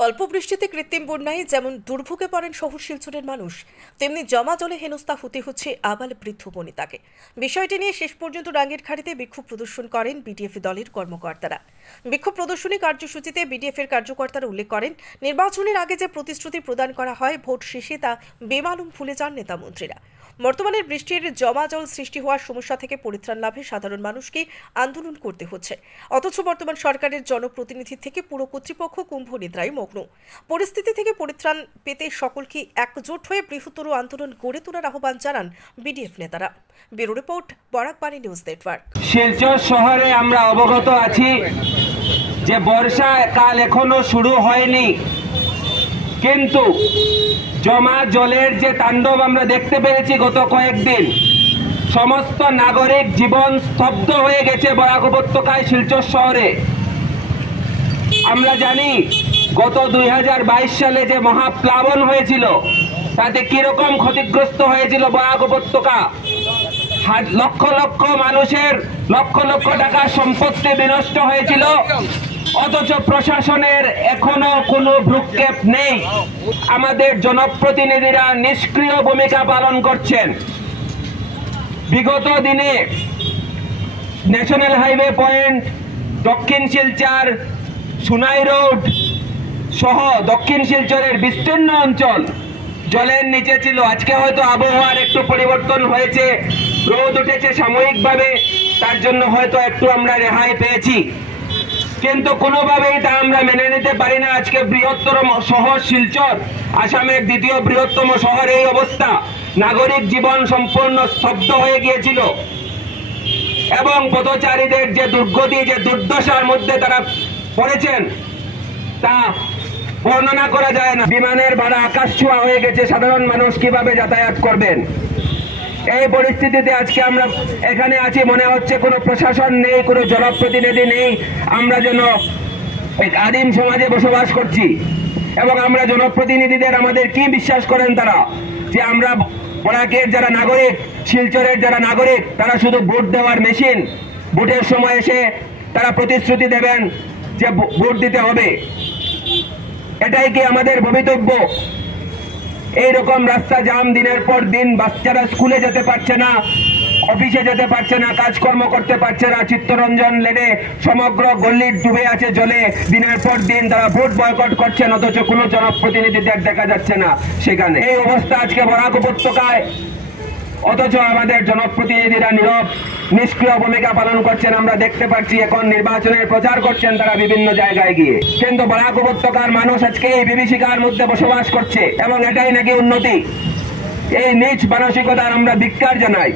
অল্প বৃষ্টিতে কৃত্রিম বন্যায় যেমন দুর্ভোগে পড়েন শহর শিলচরের মানুষ, তেমনি জমা জলে হেনস্থা হতে হচ্ছে আবাল বৃদ্ধ বনিতাকে। বিষয়টি নিয়ে শেষ পর্যন্ত রাঙ্গিরখাড়িতে বিক্ষোভ প্রদর্শন করেন বিডিএফ দলের কর্মকর্তারা। বিক্ষোভ প্রদর্শনী কার্যসূচিতে বিডিএফ এর কার্যকর্তারা উল্লেখ করেন, নির্বাচনের আগে যে প্রতিশ্রুতি প্রদান করা হয় ভোট শেষে তা বেমালুম ভুলে যান নেতা মন্ত্রীরা। বর্তমানে বৃষ্টির জমা জল সৃষ্টি হওয়ার সমস্যা থেকে পরিত্রাণ লাভে সাধারণ মানুষকে আন্দোলন করতে হচ্ছে, অথচ বর্তমান সরকারের জনপ্রতিনিধি থেকে পুরো কর্তৃপক্ষ কুম্ভ নিদ্রায় মগ্ন। পরিস্থিতি থেকে পরিত্রাণ পেতে সকলকে একজোট হয়ে বৃহত্তর আন্দোলন গড়ে তোলার আহ্বান জানান বিডিএফ নেতারা। Bureau report, Barak Bani news network. Silchar শহরে আমরা অবগত আছি যে বর্ষাকাল এখনো শুরু হয়নি, কিন্তু জমা জলের যে তাণ্ডব আমরা দেখতে পেরেছি গত কয়েকদিন, সমস্ত নাগরিক জীবন স্তব্ধ হয়ে গেছে বরাক উপত্যকায় শিলচর শহরে। আমরা জানি গত 2022 সালে যে মহাপ্লাবন হয়েছিল তাতে কিরকম ক্ষতিগ্রস্ত হয়েছিল বরাক উপত্যকা। লক্ষ লক্ষ মানুষের লক্ষ লক্ষ টাকার সম্পত্তি বিনষ্ট হয়েছিল, অথচ প্রশাসনের এখনো কোনো ভ্রুক্ষেপ নেই। আমাদের জনপ্রতিনিধিরা নিষ্ক্রিয় ভূমিকা পালন করছেন। বিগত দিনে ন্যাশনাল হাইওয়ে পয়েন্ট, দক্ষিণ শিলচর, সুনাই রোড সহ দক্ষিণ শিলচরের বিস্তীর্ণ অঞ্চল জলের নিচে ছিল। আজকে হয়তো আবহাওয়ার একটু পরিবর্তন হয়েছে, রোদ উঠেছে সাময়িকভাবে, তার জন্য হয়তো একটু আমরা রেহাই পেয়েছি, কিন্তু কোনোভাবেই তা আমরা মেনে নিতে পারি না। আজকে বৃহত্তর শহর শিলচর, আসামের দ্বিতীয় বৃহত্তম শহর, এই অবস্থা। নাগরিক জীবন সম্পূর্ণ স্তব্ধ হয়ে গিয়েছিল এবং পথচারীদের যে দুর্গতি, যে দুর্দশার মধ্যে তারা পড়েছেন তা বর্ণনা করা যায় না। বিমানের ভাড়া আকাশ ছোঁয়া হয়ে গেছে, সাধারণ মানুষ কিভাবে যাতায়াত করবেন? এই পরিস্থিতিতে আজকে আমরা এখানে আছি, মনে হচ্ছে কোনো প্রশাসন নেই, কোনো জনপ্রতিনিধি নেই। আমরা যেন এক আদিম সমাজে বসবাস করছি এবং আমরা জনপ্রতিনিধিদের আমাদের কি বিশ্বাস করেন তারা? যে আমরা বরাকের যারা নাগরিক, শিলচরের যারা নাগরিক, তারা শুধু ভোট দেওয়ার মেশিন। ভোটের সময় এসে তারা প্রতিশ্রুতি দেবেন যে ভোট দিতে হবে, এটাই কি আমাদের ভবিতব্য? এইরকম রাস্তা জাম দিনের পর দিন, বাচ্চারা স্কুলে যেতে পারছে না, অফিসে যেতে পারছে না, কাজকর্ম করতে পারছে না। চিত্তরঞ্জন লেনে সমগ্র গল্লি ডুবে আছে জলে, দিনের পর দিন তারা ভোট বয়কট করছেন, অথচ কোনো জনপ্রতিনিধিদের দেখা যাচ্ছে না সেখানে। এই অবস্থা আজকে বরাক উপত্যকায়, অথচ আমাদের জনপ্রতিনিধিরা নীরব নিষ্ক্রিয় ভূমিকা পালন করছেন। আমরা দেখতে পাচ্ছি এখন নির্বাচনের প্রচার করছেন তারা বিভিন্ন জায়গায় গিয়ে, কিন্তু বরাক উপত্যকার মানুষ আজকে এই বিভীষিকার মধ্যে বসবাস করছে এবং এটাই নাকি উন্নতি? এই নীচ মানসিকতার আমরা ধিক্কার জানাই।